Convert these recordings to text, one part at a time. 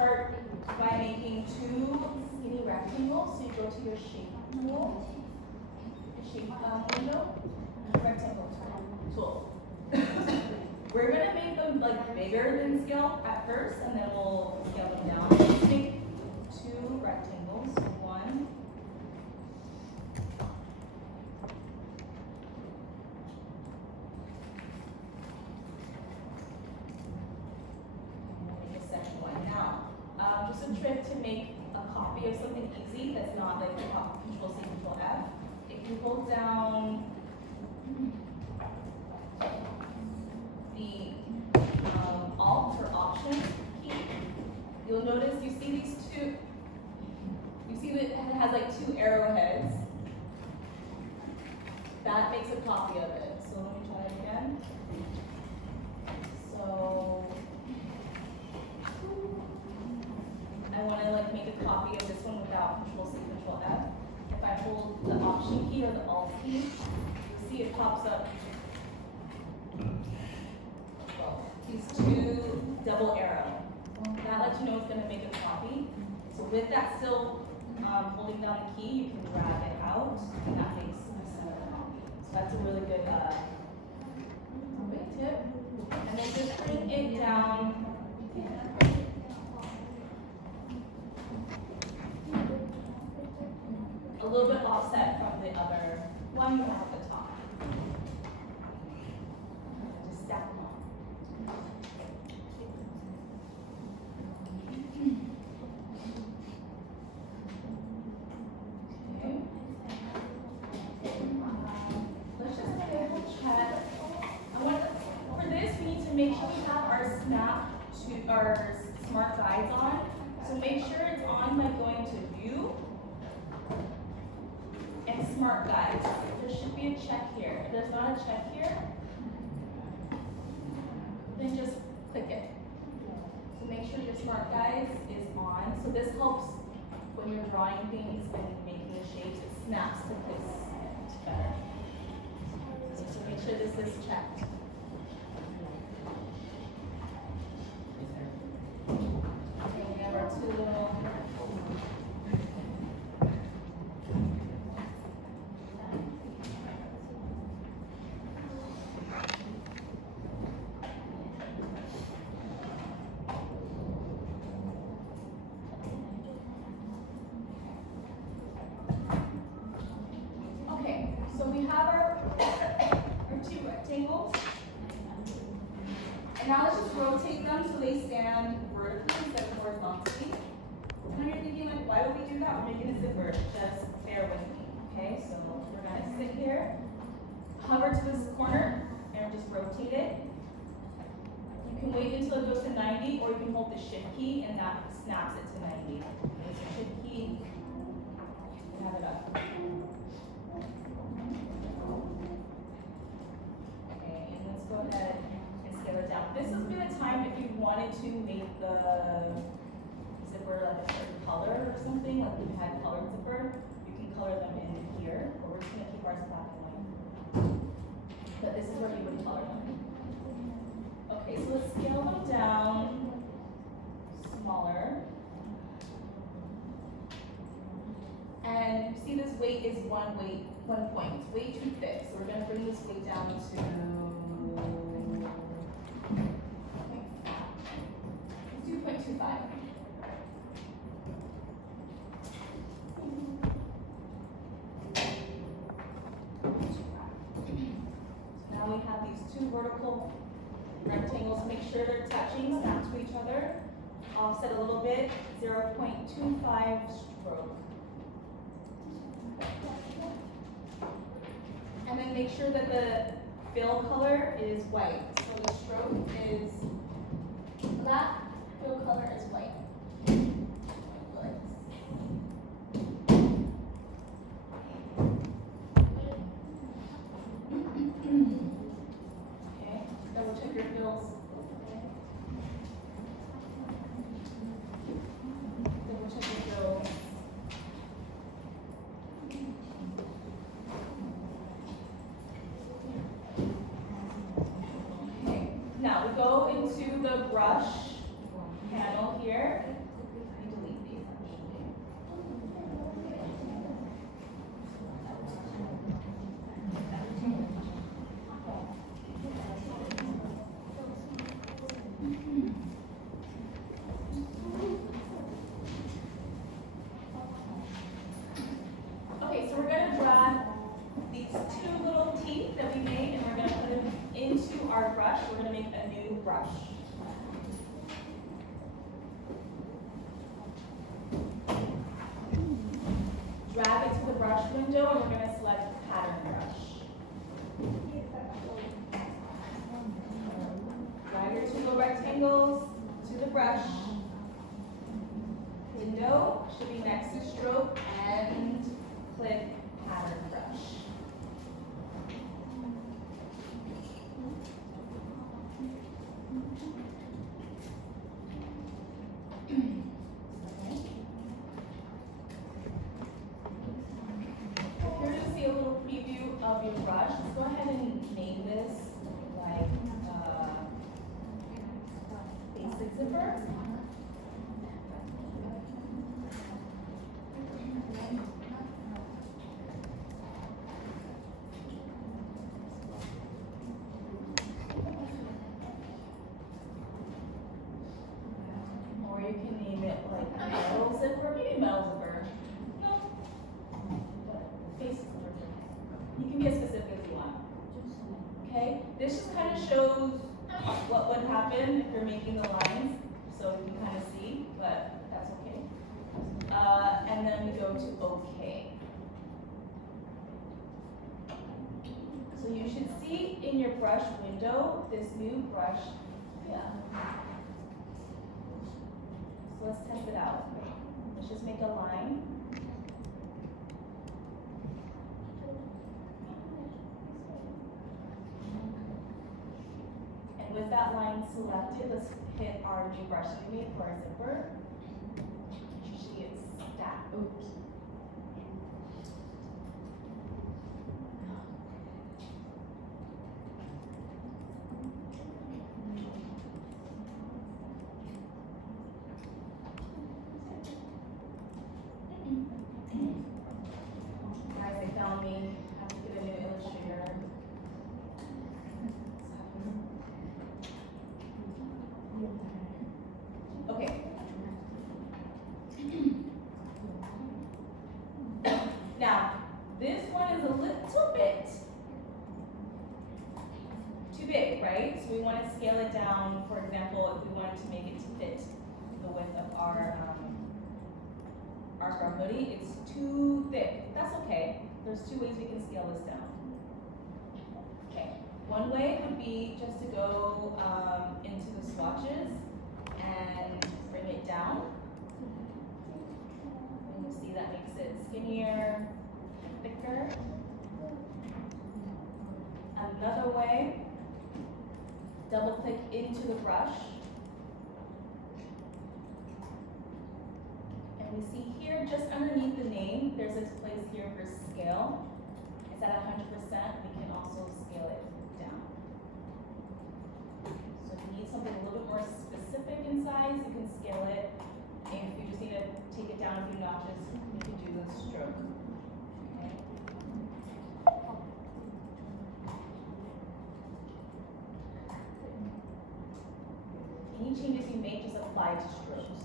start by making two skinny rectangles. So you go to your shape tool, your shape window, rectangle tool. We're gonna make them like bigger than scale at first, and then we'll scale them down. Let's make two rectangles. One. Make a second one. Now, just a trick to make a copy of something easy that's not like Control C, Control F. If you hold down the Alt or Option key, you'll notice you see these two. You see that it has like two arrowheads. That makes a copy of it. So let me try it again. So I want to like make a copy of this one without Control C, Control F. If I hold the Option key or the Alt key, you see it pops up these two double arrow. That lets you know it's going to make a copy. So with that still holding down the key, you can drag it out, and that makes another copy. So that's a really good tip. And then just bring it down. A little bit offset from the other one you have at the top. Just stack them on. Okay. Let's just double check. For this, we need to make sure we have our smart guides on. So make sure it's on by going to View and Smart Guides. There should be a check here. If there's not a check here, then just click it. So make sure your Smart Guides is on. So this helps when you're drawing things and making the shapes, it snaps to place better. So make sure this is checked. Okay, we have our two little so we have our two rectangles. And now let's just rotate them so they stand vertically instead of horizontally. And you're thinking like, why would we do that? We're making a zipper. Just bear with me. Okay, so we're gonna sit here, hover to this corner, and just rotate it. You can wait until it goes to 90, or you can hold the Shift key and that snaps it to 90. Okay, so Shift key, you have it up. Okay, and let's go ahead and scale it down. This would be the time if you wanted to make the zipper like a certain color or something, like we had colored zipper, you can color them in here, but we're just gonna keep ours black and white. But this is where you would color them. Okay, so let's scale them down smaller. And see this weight is one point. It's way too thick. So we're going to bring this weight down to 2.25. So now we have these two vertical rectangles. Make sure they're touching, snap to each other. Offset a little bit, 0.25 stroke. And then make sure that the fill color is white. So the stroke is black, fill color is white. Okay, double check your fills. Double check your fills. Now we go into the brush brush. Window should be next to stroke and click pattern brush. Here to see a little preview of your brush. Let's go ahead and name this like basic zipper. Or you can name it like metal zipper, maybe metal zipper. No. Basic zipper. You can be as specific as you want. Okay? This just kind of shows what would happen if you're making the lines, so you can kind of see, but that's okay. And then we go to OK. So you should see in your brush window this new brush. Yeah. So let's test it out. Let's just make a line. And with that line selected, let's hit our new brush that we made for our zipper. You should see it stack. Oops. Guys, they found me. I have to get a new Illustrator. Okay. Now, this one is a little bit too big, right? So we want to scale it down. For example, if we wanted to make it to fit the width of our hoodie, it's too thick. That's okay. There's two ways we can scale this down. Okay. One way would be just to go into the swatches and bring it down. And you see that makes it skinnier, thicker. Another way, double click into the brush. And we see here, just underneath the name, there's this place here for scale. It's at 100%, we can also scale it down. So if you need something a little bit more specific in size, you can scale it. And if you just need to take it down a few notches, you can do the stroke. Okay. Any changes you make just apply to strokes.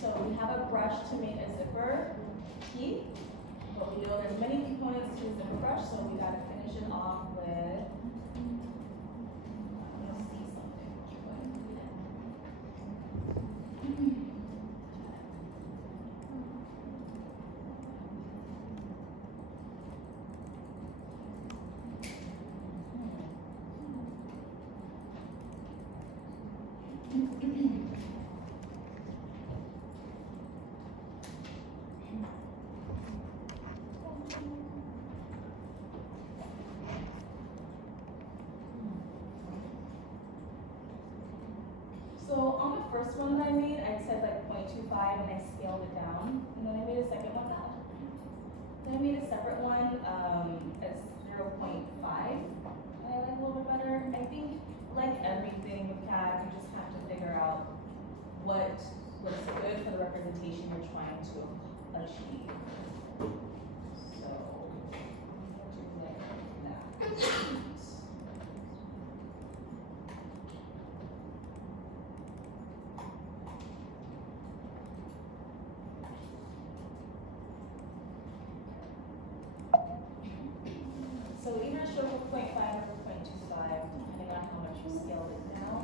So we have a brush to make a zipper key, but we know there's many components to a zipper brush, so we gotta finish it off with, let's see something. So on the first one that I made, I said like 0.25 and I scaled it down. And then I made a second one that. Then I made a separate one as 0.5. And I like a little bit better. I think like everything with CAD, you just have to figure out what looks good for the representation you're trying to achieve. So for 0.5 or for 0.25, depending on how much you scaled it down.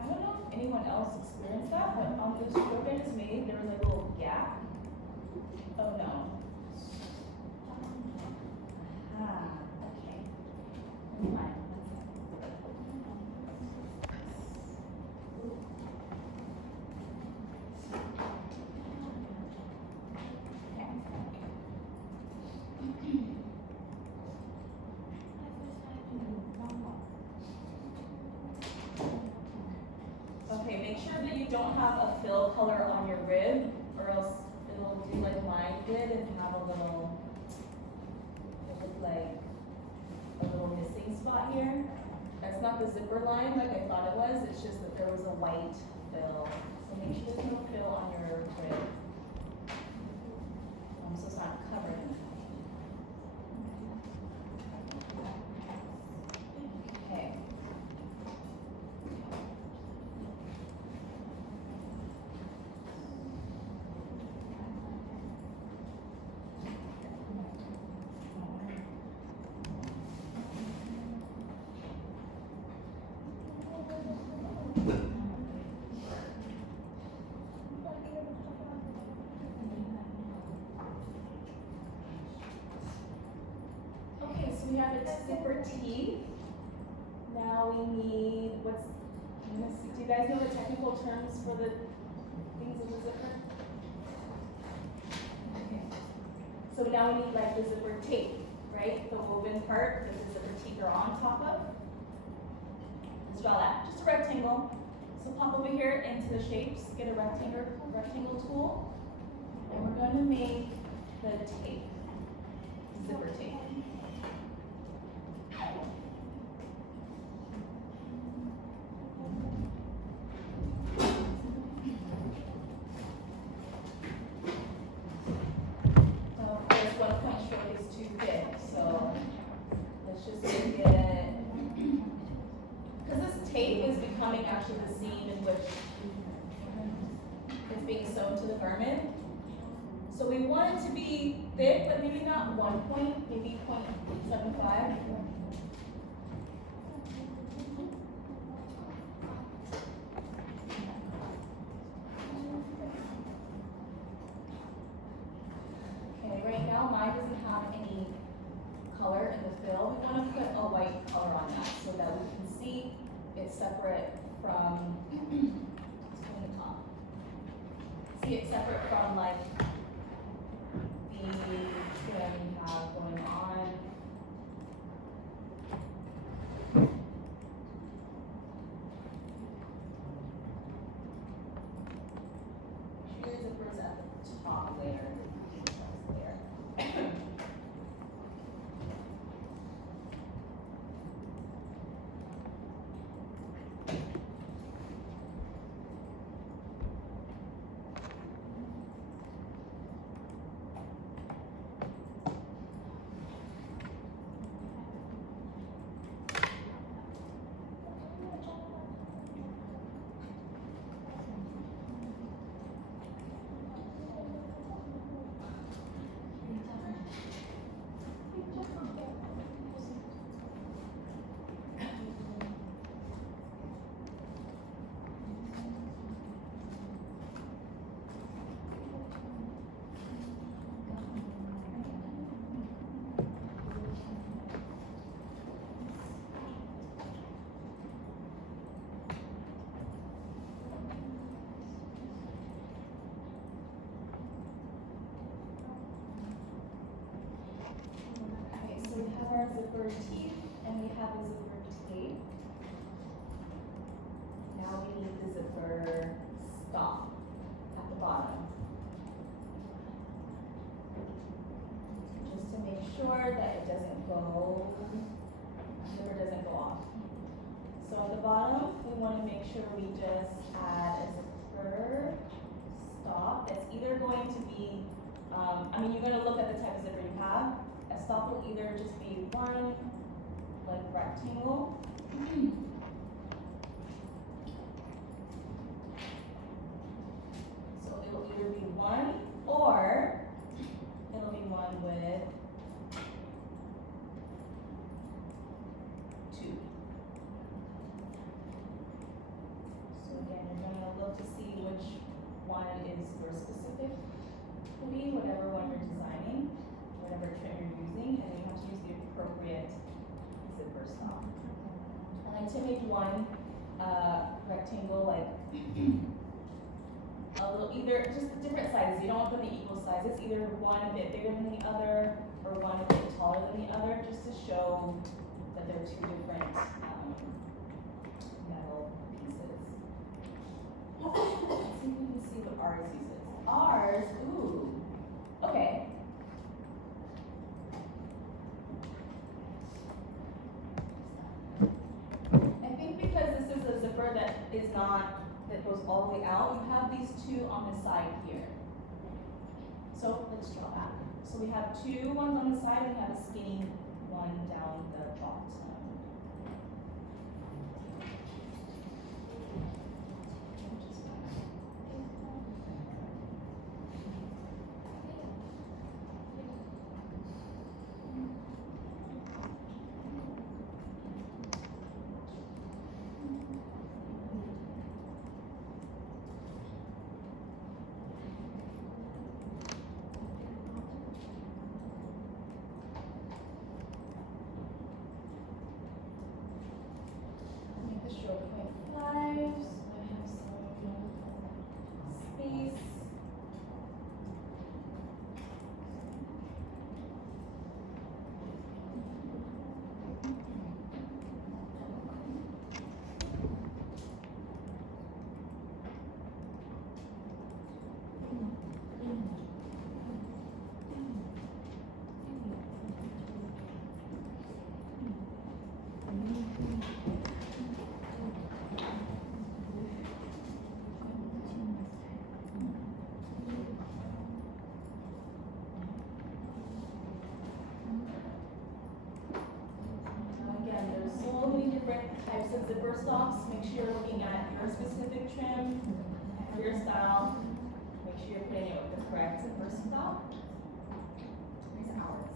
I don't know if anyone else experienced that, but on the stroke I just made, there was like a little gap. Oh no. Ah, okay. Never mind. Okay, make sure that you don't have a fill color on your rib, or else it'll do like mine did and have a little, it look like a little missing spot here. That's not the zipper line like I thought it was, it's just that there was a white fill. So make sure there's no fill on your rib. So it's not covered. Okay. Okay, so we have a zipper T. Now we need, do you guys know the technical terms for the things in the zipper? Okay. So now we need like the zipper tape, right? The woven part that the zipper teeth are on top of. Let's draw that, just a rectangle. So pop over here into the shapes, get a rectangle tool, and we're going to make the tape, zipper tape. Tape is becoming actually the seam in which it's being sewn to the garment. So we want it to be thick, but maybe not 1 point, maybe 0.75. Okay, right now mine doesn't have any color in the fill. We want to put a white color on that. so that we can see it's separate from, let's go to the top. See it's separate from like the trim we have going on. Sheer zippers at the top layer. Our zipper teeth and we have a zipper tape. Now we need the zipper stop at the bottom. Just to make sure that it doesn't go, the zipper doesn't go off. So at the bottom, we want to make sure we just add a zipper stop. It's either going to be, you're going to look at the type of zipper you have. A stop will either just be one, like rectangle. So it will either be one or it'll be one with two. So again, you're going to look to see which one is your specific to be, whatever one you're designing, whatever trim you're using, and then you have to use the appropriate zipper stop. I like to make one rectangle like a little, either just different sizes. You don't want them to be equal sizes. Either one a bit bigger than the other, or one a bit taller than the other, just to show that they're two different metal pieces. Let's see if we can see what ours uses. Ours, ooh, okay. That is not, that goes all the way out, you have these two on the side here. So let's draw that. So we have two ones on the side, and we have a skinny one down the bottom. Types of zipper stops. Make sure you're looking at your specific trim, for your style. Make sure you're putting it with the correct zipper stop. Here's ours.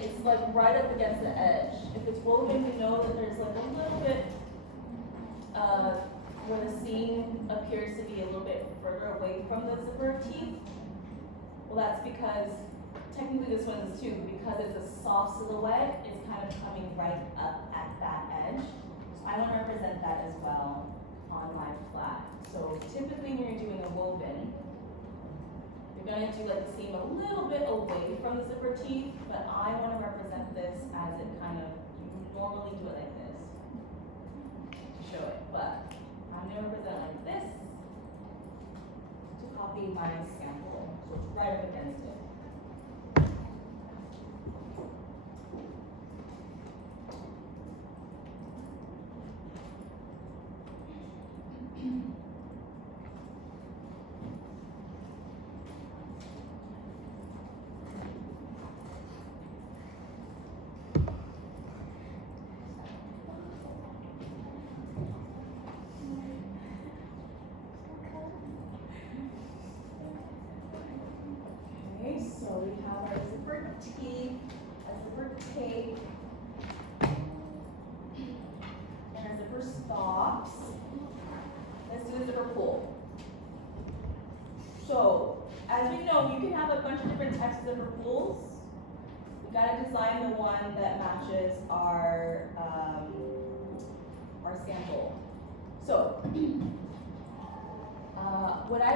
it's like right up against the edge. If it's woven, we know that there's like a little bit, where the seam appears to be a little bit further away from the zipper teeth. Well, that's because, technically this one is too, because it's a soft silhouette, it's kind of coming right up at that edge. So I want to represent that as well on my flat. So typically when you're doing a woven, you're gonna do like the seam a little bit away from the zipper teeth, but I want to represent this as it kind of, you normally do it like this to show it, but I'm gonna represent it like this to copy my sample, so it's right up against it. Okay, so we have our zipper teeth, a zipper tape, and our zipper stops. Let's do the zipper pull. So, as we know, you can have a bunch of different types of zipper pulls. We gotta design the one that matches our sample. So, what I